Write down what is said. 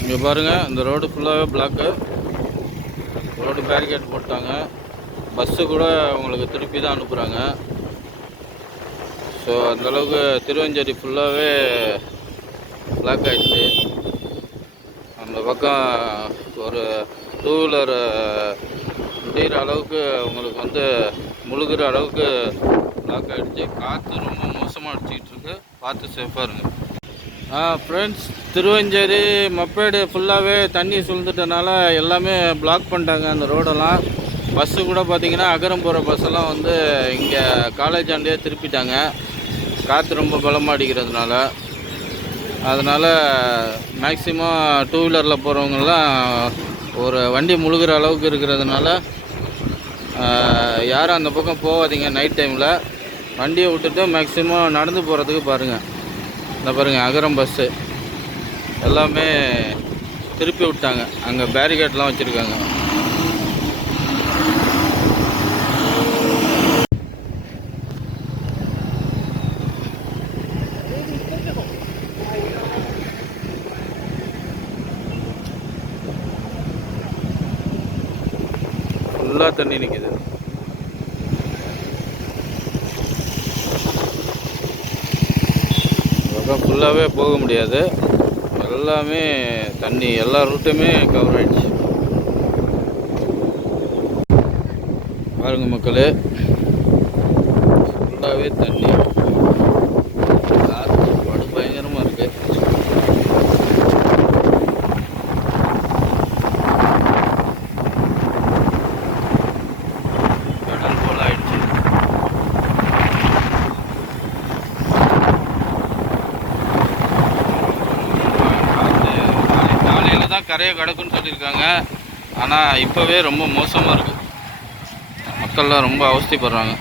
இங்கே பாருங்கள் இந்த ரோடு ஃபுல்லாகவே பிளாக்கு ரோடு பேரிகேட் போட்டாங்க. பஸ்ஸு கூட உங்களுக்கு திருப்பி தான் அனுப்புகிறாங்க ஸோ அந்தளவுக்கு திருவஞ்சேரி ஃபுல்லாகவே பிளாக் ஆகிடுச்சு அந்த பக்கம் ஒரு டூ வீலர் முடிகிற அளவுக்கு உங்களுக்கு வந்து முழுகிற அளவுக்கு பிளாக் ஆகிடுச்சு காற்று ரொம்ப மோசமாக அடிச்சிக்கிட்டு இருக்கு. பார்த்து சேஃபாக இருங்க. ஃப்ரெண்ட்ஸ் திருவஞ்சேரி மப்பேடு ஃபுல்லாகவே தண்ணி சுழ்ந்துட்டனால எல்லாமே பிளாக் பண்ணிட்டாங்க அந்த ரோடெல்லாம் பஸ்ஸு கூட பார்த்தீங்கன்னா அகரம் போகிற பஸ்ஸெல்லாம் வந்து இங்கே காலேஜ் ஆண்டே திருப்பிட்டாங்க. காற்று ரொம்ப பலமாக அடிக்கிறதுனால. அதனால் மேக்சிமம் டூ வீலரில் போகிறவங்கெல்லாம் ஒரு வண்டி முழுகிற அளவுக்கு இருக்கிறதுனால யாரும் அந்த பக்கம் போகாதீங்க நைட் டைமில் வண்டியை விட்டுட்டு மேக்சிமம் நடந்து போகிறதுக்கு பாருங்கள் இந்த பாருங்கள் அகரம் பஸ்ஸு எல்லாமே திருப்பி விட்டாங்க. அங்கே பேரிகேட்லாம் வச்சுருக்காங்க. ஃபுல்லாக தண்ணி நிற்கிது ஃபுல்லாகவே போக முடியாது. எல்லாமே தண்ணி எல்லா ரூட்டுமே கவர் ஆயிடுச்சு. பாருங்க மக்களே ஃபுல்லாகவே தண்ணி. கரையை கிடக்குன்னு சொல்லியிருக்காங்க. ஆனால் இப்போவே ரொம்ப மோசமாக இருக்குது மக்கள்லாம் ரொம்ப அவஸ்திப்படுறாங்க.